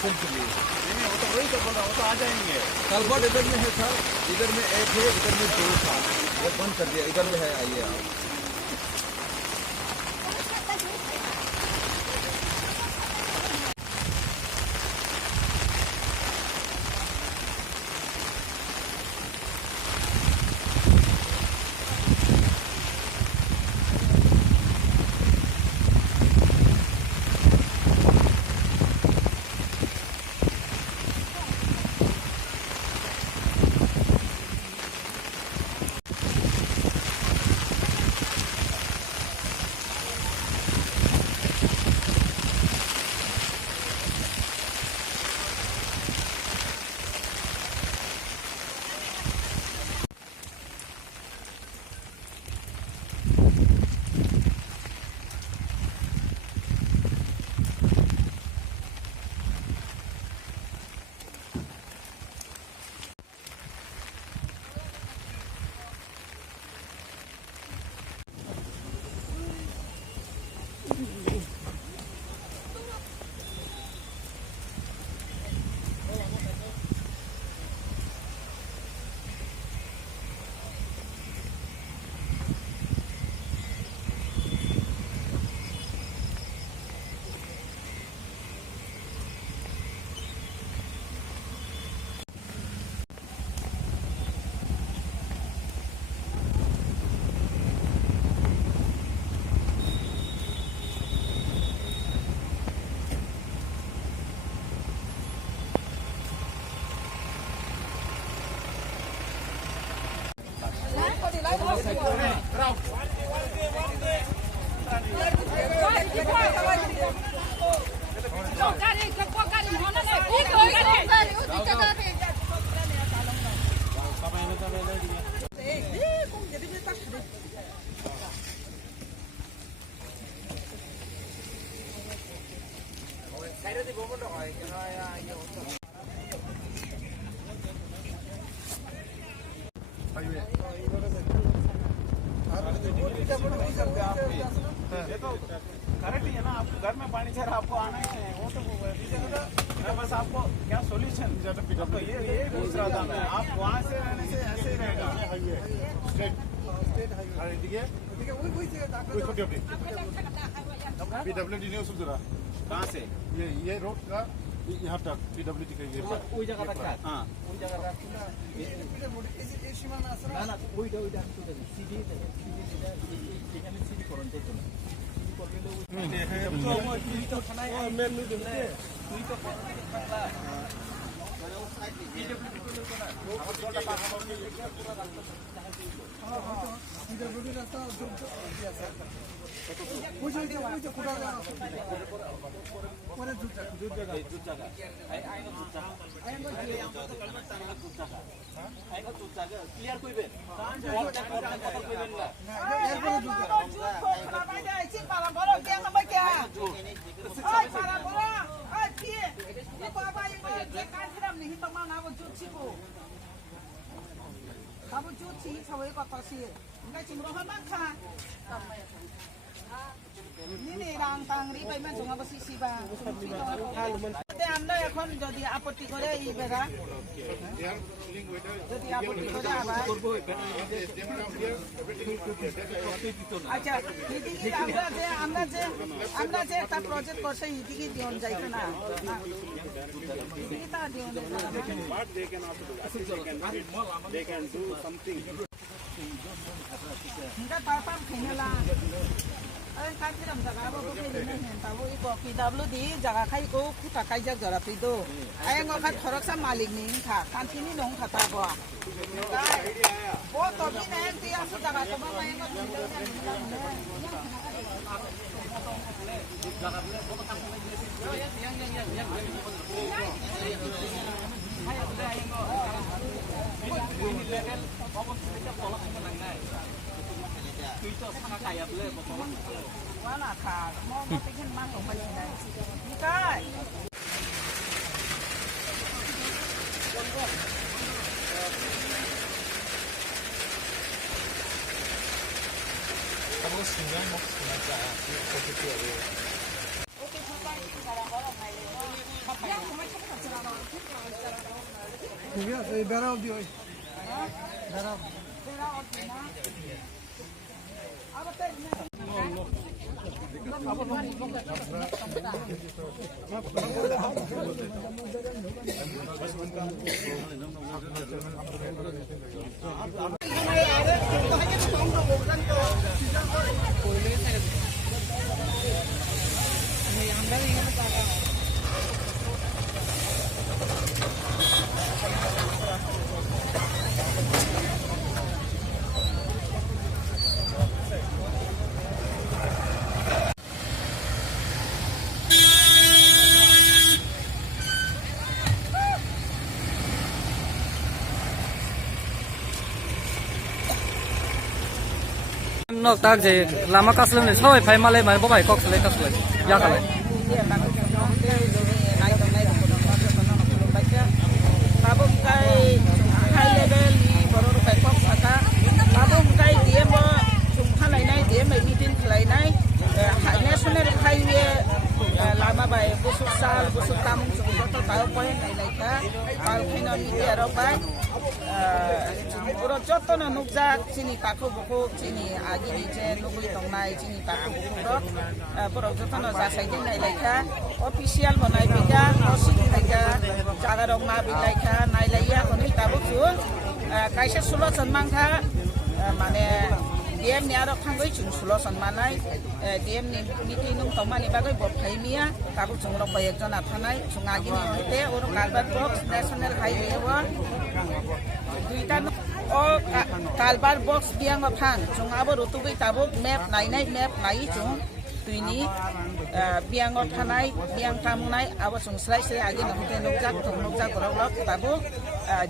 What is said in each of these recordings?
नहीं वो तो वही तो बोल रहा वो तो आ जाएंगे। कलबट इधर में है सर, इधर में एक है, इधर में दो था, वो बंद कर दिया, इधर में है, आइए आप। करेक्ट है ना, आप घर में पानी चल रहा आपको आना ही है, वो तो बस आपको क्या सोल्यूशन आपको ये पूछ रहा था मैं, आप वहाँ से रहने से ऐसे ही रहेगा PWD ने उस जरा कहाँ से ये रोड का यहाँ तक PWD का ये वही जगह तक है, हाँ वही जगह ना ना वही सीधी এখানে সিটি করন দেখুন সিটি করলে তুই তো থানায় মেন তুই তো থাকলা মানে ও সাইড PWD করলে তো না আমার জলটা পাস করতে পুরো রাস্তা হ্যাঁ হ্যাঁ PWD রাস্তা জল দিয়া স্যার ওই যে কোটা পরে জুত জায়গা আইনো জুত জায়গা আমরা তো কলমত তারা জুত জায়গা আইনো জুত জায়গা ক্লিয়ার কইবেন কথা কইবেন না এরপরে জুত জায়গা খোলা বাই যায় চিন পালা বড় কে না কে ওই পালা বড় ওই কি ই বাবা ই যে কাজরাম নি তো মা না জুত ছিবো খাবো জুত ছি সবাই কথা ছি না চিন রহ মা খাนี่รางตังรีไปมันจงเอาไปซีบาง আমরা এখন যদি আপত্তি করে এই বেড়া যদি আপত্তি করে আবার আচ্ছা আমরা যে একটা প্রজেক্ট করছে ইদিকে দিন যাইতো না তা দিন They can do something. Kita tapang kena Ay, kasi lang jaga ba ko kailan tabo iko PWD jaga khai ko kita kai jak jara pido. Ay ngo kha thorok sa malik ni kha kantini nong khata bo. Bo to bi na ti asu jaga ko ba mai ngo Wala ka, mo tingin man ko pala na. Ikay. Tapos sinyan mo sa pagkikita. Okay, putay para ko lang may. Papaya ko may sa sarado. Kuya, daraw di oy. Daraw. Daraw di na. Aba tay na. Nok tak je lama kaslam ne sawai phai malai mai bobai kok salai kaslai ya kalai Tabung kai high level ni baru kai kok saka tabung kai dia mo sumha lai nai dia mai meeting lai nai national highway lama bai busuk sal busuk tam sumha tahu point lai lai ka pal khina ni dia ro bai puro joto na nukjak chini pakho boko chini agi ni je nugui tongnai chini pakho boko ro puro joto na jasai ding nai lai ka official monai bika osi khai ka jaga rong ma bi lai ka nai lai ya koni tabu chu kaisa sulo sanmang kha mane DM ni aro khangoi chung sulo sanmanai DM ni meeting nung tomani bagai bot phaimia tabu chung ro bai ekjon athanai chung agi ni hote or kalbat box national highway wa duita o kalbar box biang aphan chung abo rutugui tabu map nai chung tuini biang othanai biang tamunai abo chung slai slai agi no hote nukjak gorok tabu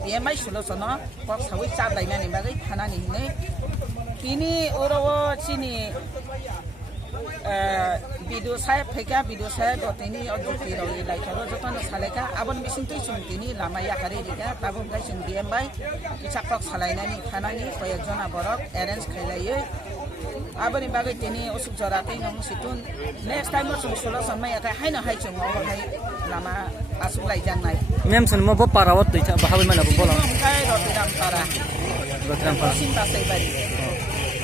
DM ai sulo sono box hawi chat laina ni bagai thanani ne Ini orang sini video saya peka video saya dot ini orang kira orang lain kalau jotan saleka abon mesin tu cuma ini lama ya kari dia tabung guys yang dia bay kita kok salainan ni karena ni kaya jona borok arrange kaya abon ini bagai ini usuk jorati nong situn next time usuk solo sama ya kaya hai na hai cuma orang hai lama asuk lai jang nai mem sun mo bo parawat tu cha bahawi mana bo bolang kaya roti dam para cinta saya bari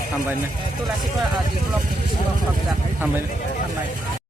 sampai ne tu lah sih di blog ni semua fakta sampai